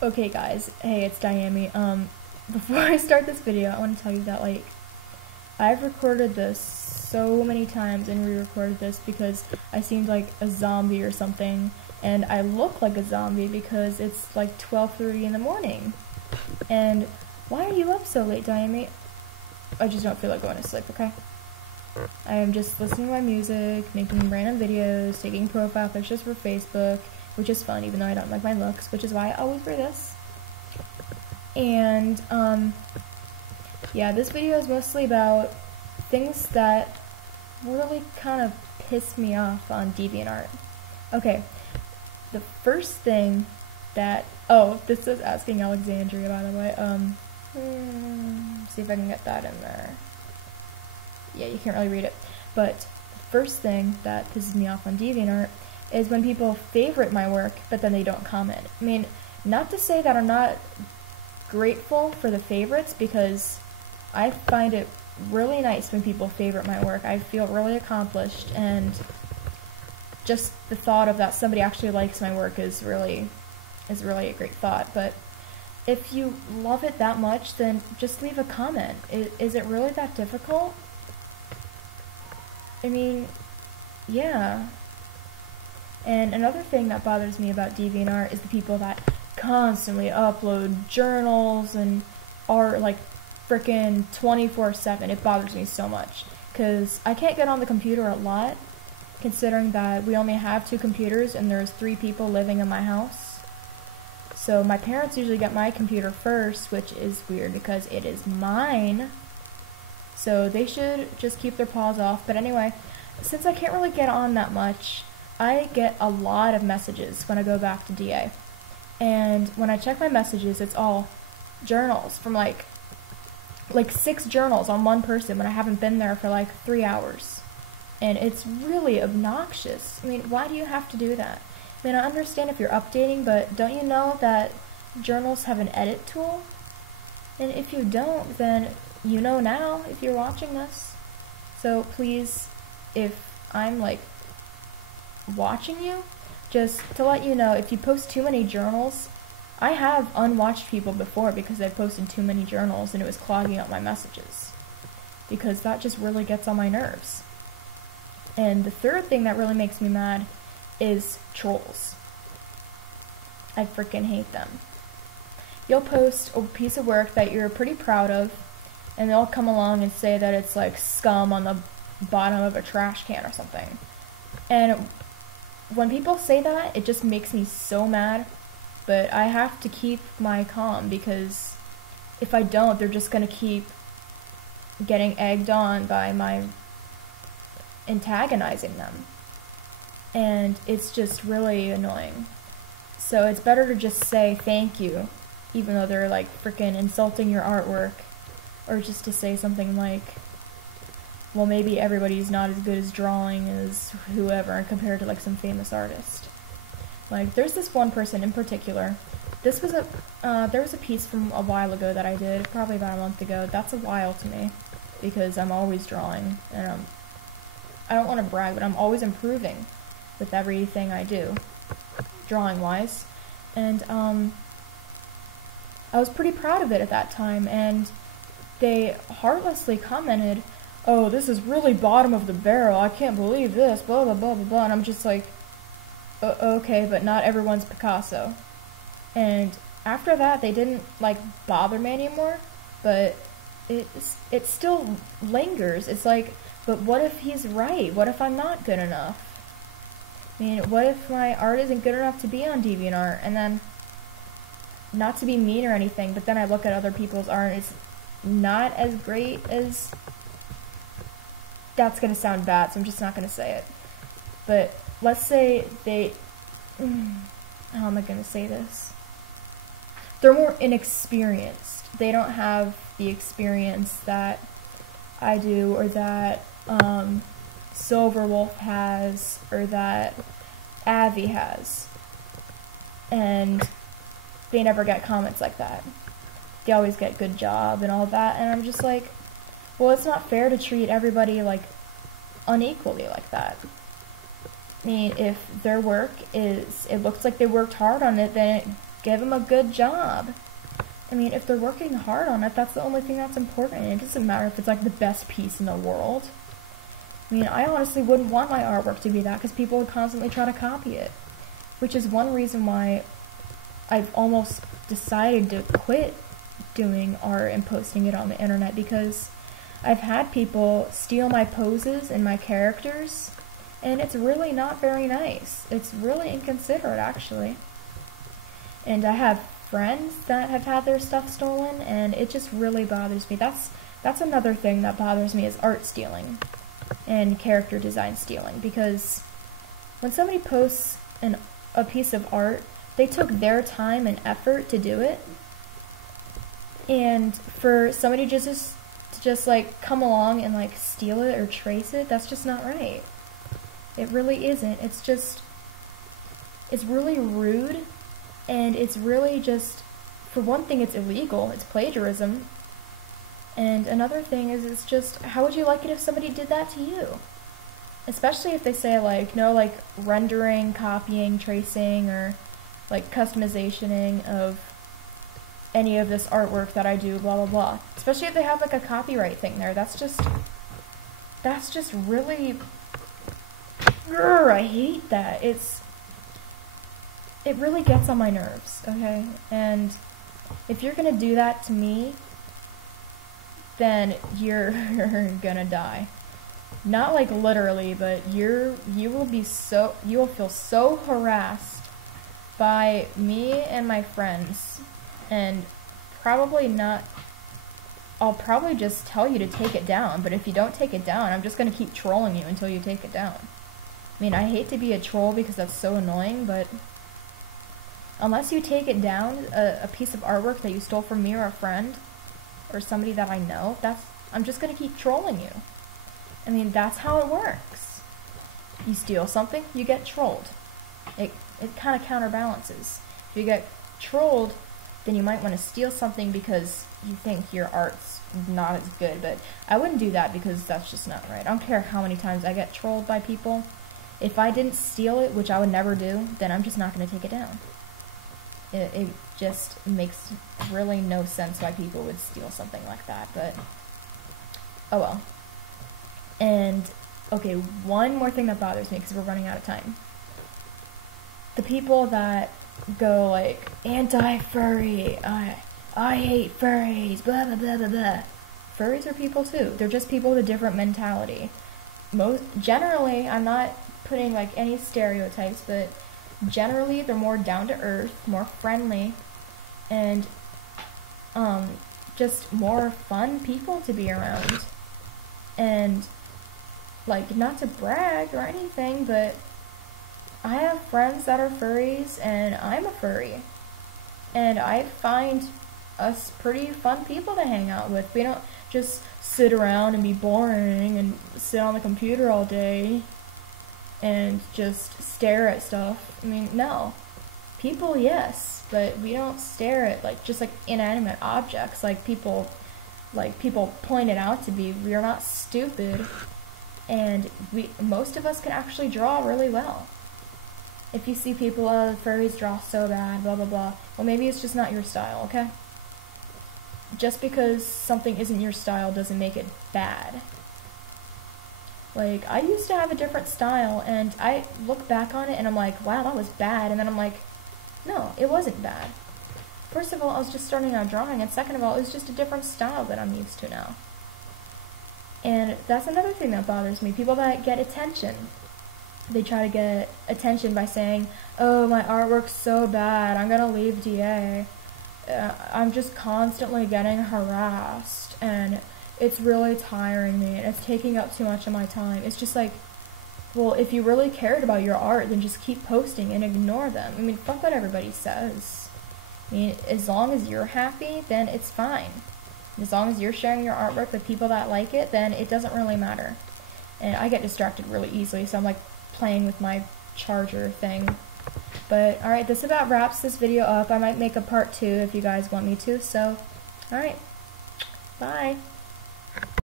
Okay guys, hey, it's Diami. Before I start this video, I want to tell you that, I've recorded this so many times and re-recorded this because I seemed like a zombie or something, and I look like a zombie because it's like 12:30 in the morning. And why are you up so late, Diami? I just don't feel like going to sleep, okay? I am just listening to my music, making random videos, taking profile pictures for Facebook, which is fun even though I don't like my looks, which is why I always wear this. And, yeah, this video is mostly about things that really kind of piss me off on DeviantArt. Okay, the first thing that, this is Asking Alexandria, by the way. See if I can get that in there. Yeah, you can't really read it. But the first thing that pisses me off on DeviantArt is when people favorite my work, but then they don't comment. I mean, not to say that I'm not grateful for the favorites, because I find it really nice when people favorite my work. I feel really accomplished, and just the thought of that somebody actually likes my work is really a great thought. But if you love it that much, then just leave a comment. Is it really that difficult? I mean, yeah. And another thing that bothers me about DeviantArt is the people that constantly upload journals and are like frickin' 24/7. It bothers me so much because I can't get on the computer a lot, considering that we only have 2 computers and there's 3 people living in my house. So my parents usually get my computer first, which is weird because it is mine. So they should just keep their paws off. But anyway, since I can't really get on that much, I get a lot of messages when I go back to DA. And when I check my messages, it's all journals from like 6 journals on one person when I haven't been there for like 3 hours. And it's really obnoxious. I mean, why do you have to do that? I mean, I understand if you're updating, but don't you know that journals have an edit tool? And if you don't, then you know now if you're watching this. So please, if I'm like watching you, just to let you know, if you post too many journals, I have unwatched people before because they posted too many journals and it was clogging up my messages, because that just really gets on my nerves. And the third thing that really makes me mad is trolls. I freaking hate them. You'll post a piece of work that you're pretty proud of, and they'll come along and say that it's like scum on the bottom of a trash can or something. And when people say that, it just makes me so mad, but I have to keep my calm, because if I don't, they're just gonna keep getting egged on by my antagonizing them. And it's just really annoying. So it's better to just say thank you, even though they're like freaking insulting your artwork, or just to say something like, well, maybe everybody's not as good as drawing as whoever compared to like some famous artist. Like, there's this one person in particular. This was there was a piece from a while ago that I did, probably about a month ago. That's a while to me, because I'm always drawing, and I don't want to brag, but I'm always improving with everything I do, drawing-wise. And I was pretty proud of it at that time, and they heartlessly commented, "Oh, this is really bottom of the barrel, I can't believe this, blah blah blah blah blah," and I'm just like, okay, but not everyone's Picasso. And after that, they didn't like bother me anymore, but it still lingers. It's like, but what if he's right? What if I'm not good enough? I mean, what if my art isn't good enough to be on DeviantArt? And then, not to be mean or anything, but then I look at other people's art and it's not as great as... That's gonna sound bad, so I'm just not gonna say it. But let's say they... How am I gonna say this? They're more inexperienced. They don't have the experience that I do, or that Silverwolf has, or that Avi has. And they never get comments like that. They always get good job and all that, and I'm just like, well, it's not fair to treat everybody like unequally like that. I mean, if their work is, it looks like they worked hard on it, then give them a good job. I mean, if they're working hard on it, that's the only thing that's important. It doesn't matter if it's like the best piece in the world. I mean, I honestly wouldn't want my artwork to be that because people would constantly try to copy it. Which is one reason why I've almost decided to quit doing art and posting it on the internet, because I've had people steal my poses and my characters, and it's really not very nice. It's really inconsiderate, actually. And I have friends that have had their stuff stolen, and it just really bothers me. That's another thing that bothers me, is art stealing and character design stealing, because when somebody posts a piece of art, they took their time and effort to do it, and for somebody to just like come along and like steal it or trace it, that's just not right. It really isn't. It's really rude, and it's really just, for one thing, it's illegal. It's plagiarism. And another thing is, it's just, how would you like it if somebody did that to you? Especially if they say, like, no, like, rendering, copying, tracing, or, like, customizationing of any of this artwork that I do, blah, blah, blah. Especially if they have, like, a copyright thing there. That's just really, I hate that. It really gets on my nerves, okay? And if you're gonna do that to me, then you're gonna die. Not like literally, but you will feel so harassed by me and my friends, and I'll probably just tell you to take it down, but if you don't take it down, I'm just gonna keep trolling you until you take it down. I mean, I hate to be a troll because that's so annoying, but unless you take it down, a piece of artwork that you stole from me or a friend, or somebody that I know, I'm just gonna keep trolling you. I mean, that's how it works. You steal something, you get trolled. It kind of counterbalances. If you get trolled, then you might want to steal something because you think your art's not as good, but I wouldn't do that because that's just not right. I don't care how many times I get trolled by people. If I didn't steal it, which I would never do, then I'm just not going to take it down. It just makes really no sense why people would steal something like that, but oh well. And, okay, one more thing that bothers me, because we're running out of time. The people that go, like, anti-furry, I hate furries, blah, blah, blah, blah, blah. Furries are people, too. They're just people with a different mentality. Generally, I'm not putting, like, any stereotypes, but generally, they're more down-to-earth, more friendly, and, just more fun people to be around. And, like, not to brag or anything, but I have friends that are furries, and I'm a furry. And I find us pretty fun people to hang out with. We don't just sit around and be boring and sit on the computer all day and just stare at stuff. I mean, no. People, yes, but we don't stare at, like, just, like, inanimate objects like people point it out to be. We are not stupid, and most of us can actually draw really well. If you see people, oh, the furries draw so bad, blah, blah, blah, well, maybe it's just not your style, okay? Just because something isn't your style doesn't make it bad. Like, I used to have a different style, and I look back on it, and I'm like, wow, that was bad, and then I'm like, no, it wasn't bad. First of all, I was just starting out drawing, and second of all, it was just a different style that I'm used to now. And that's another thing that bothers me. People that get attention. They try to get attention by saying, oh, my artwork's so bad, I'm gonna leave DA. I'm just constantly getting harassed, and it's really tiring me, and it's taking up too much of my time. It's just like, well, if you really cared about your art, then just keep posting and ignore them. I mean, fuck what everybody says. I mean, as long as you're happy, then it's fine. As long as you're sharing your artwork with people that like it, then it doesn't really matter. And I get distracted really easily, so I'm like playing with my charger thing. But, alright, this about wraps this video up. I might make a part 2 if you guys want me to, so, alright, bye.